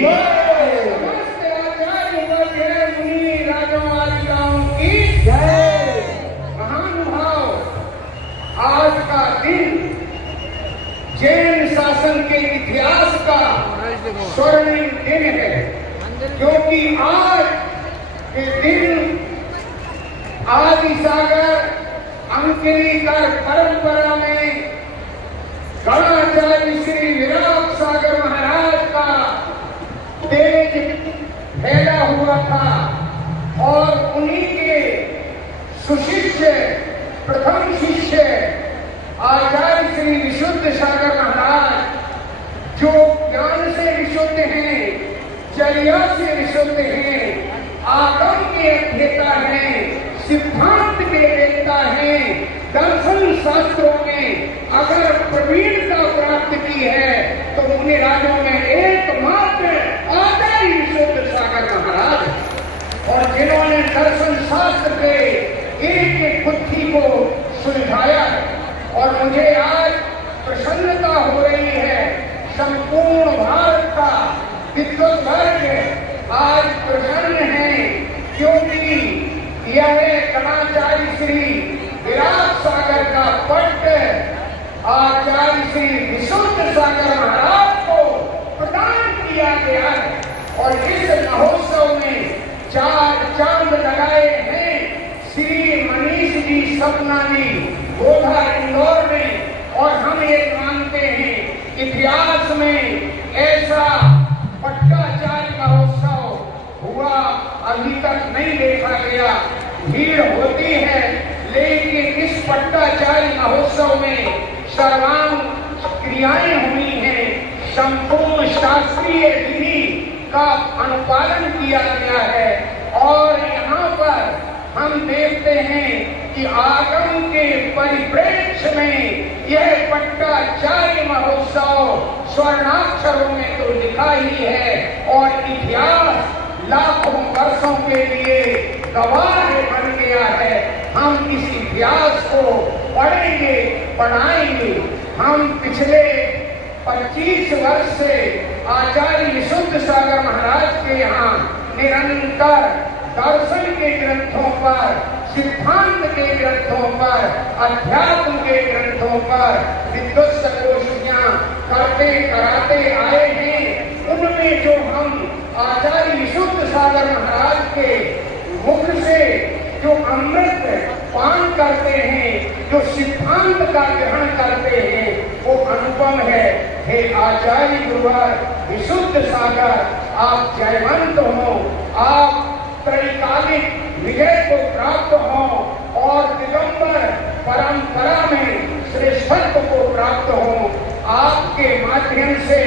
समस्त आचार्य वर्ग मुनि राजमालिकाओं की जय। महानुभाव, आज का दिन जैन शासन के इतिहास का स्वर्णिम दिन है, क्योंकि आज के दिन आदि सागर अंकलिकर परंपरा में गणाचार्य श्री विराट सागर महाराज का तेज फैला हुआ था और उन्हीं के सुशिष्य प्रथम शिष्य आचार्य श्री विशुद्ध सागर महाराज, जो ज्ञान से विशुद्ध हैं, चर्या से विशुद्ध हैं, आगम के अध्येता हैं, सिद्धांत के वेत्ता हैं, दर्शन शास्त्रों में अगर प्रवीणता प्राप्त की है तो मुनि राजों में एकमात्र आचार्य विशुद्ध सागर महाराज, और जिन्होंने दर्शन शास्त्र के एक एक बुद्धि को सुलझाया है। और मुझे आज प्रसन्नता हो रही है, संपूर्ण भारत का विद्वत वर्ग आज प्रसन्न है, क्योंकि यह गणाचार्य श्री विराट सागर का पट्ट आचार्य श्री विशुद्ध सागर महाराज को प्रदान किया गया है। और इस महोत्सव में 4 चांद लगाए हैं श्री मनीष जी सपना जी गोधा इंदौर में। और हम ये मानते हैं इतिहास में ऐसा पट्टाचार्य महोत्सव हुआ अभी तक नहीं देखा गया। भीड़ होती है, लेकिन इस पट्टाचार्य महोत्सव में सर्वांग क्रियाएं हुई हैं, संपूर्ण शास्त्रीय विधि का अनुपालन किया गया है। और यहाँ पर हम देखते हैं कि आगम के परिप्रेक्ष्य में यह पट्टाचार्य महोत्सव स्वर्णाक्षरों में तो लिखा ही है, और इतिहास लाखों वर्षों के लिए गवाह बन गया है। हम इस इतिहास को पढ़ेंगे, पढ़ाएंगे। हम पिछले 25 वर्ष से आचार्य विशुद्ध सागर महाराज के यहाँ निरंतर दर्शन के ग्रंथों पर, सिद्धांत के ग्रंथों पर, अध्यात्म के ग्रंथों पर विद्वत गोष्ठियां करते कराते आए हैं। उनमें जो हम आचार्य विशुद्ध सागर महाराज के मुख से जो अमृत पान करते हैं, जो सिद्धांत का ग्रहण करते हैं, वो अनुपम है। हे आचार्य गुरुवर विशुद्ध सागर, आप जयवंत हो, आप त्रैकालिक विजय को प्राप्त हो और दिगंबर परंपरा में श्रेष्ठत्व को प्राप्त हो। आपके माध्यम से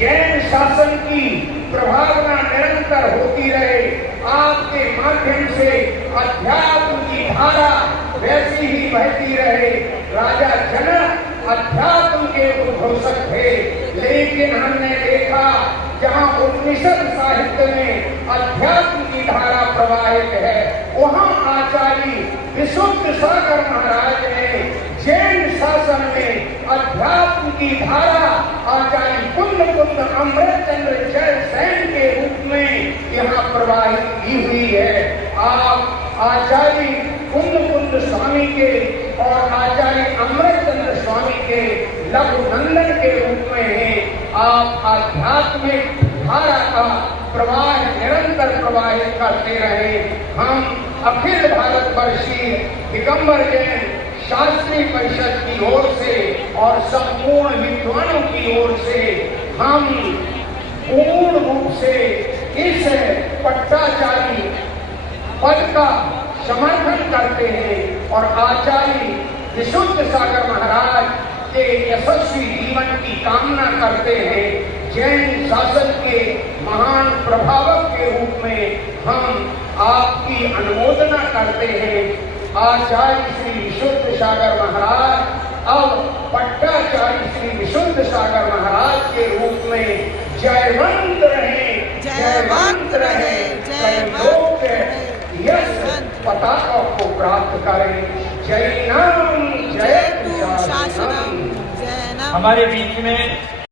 जैन शासन की प्रभावना निरंतर होती रहे, आपके माध्यम से अध्यात्म की धारा वैसी ही बहती रहे। राजा जनक अध्यात्म के उद्घोषक थे, लेकिन हमने देखा जहाँ उपनिषद साहित्य में अध्यात्म की धारा प्रवाहित है, वहाँ आचार्य विशुद्ध सागर महाराज ने जैन शासन में अध्यात्म की धारा आचार्य कुंद अमृत चंद्र जय सैन के रूप में यहाँ प्रवाहित की हुई है। आप आचार्य कुंद स्वामी के और आचार्य अमृत चंद्र स्वामी के लघु नंदन के रूप में हैं। आप आध्यात्मिक धारा का प्रवाह निरंतर प्रवाहित करते रहे। हम अखिल भारतवर्षीय दिगंबर जैन शास्त्रीय परिषद की ओर से और संपूर्ण विद्वानों की ओर से हम पूर्ण रूप से इस पट्टाचार्य पद का समर्थन करते हैं और आचार्य विशुद्ध सागर महाराज के यशस्वी जीवन की कामना करते हैं। जैन शासन के महान प्रभावक के रूप में हम आपकी अनुमोदना करते हैं। आचार्य श्री विशुद्ध सागर महाराज अब पट्टाचार्य श्री विशुद्ध सागर महाराज के रूप में जयवंत रहे, जयवंत रहे, जयलोक यश पताका को प्राप्त करें। जय नाम जय शासनम। हमारे बीच में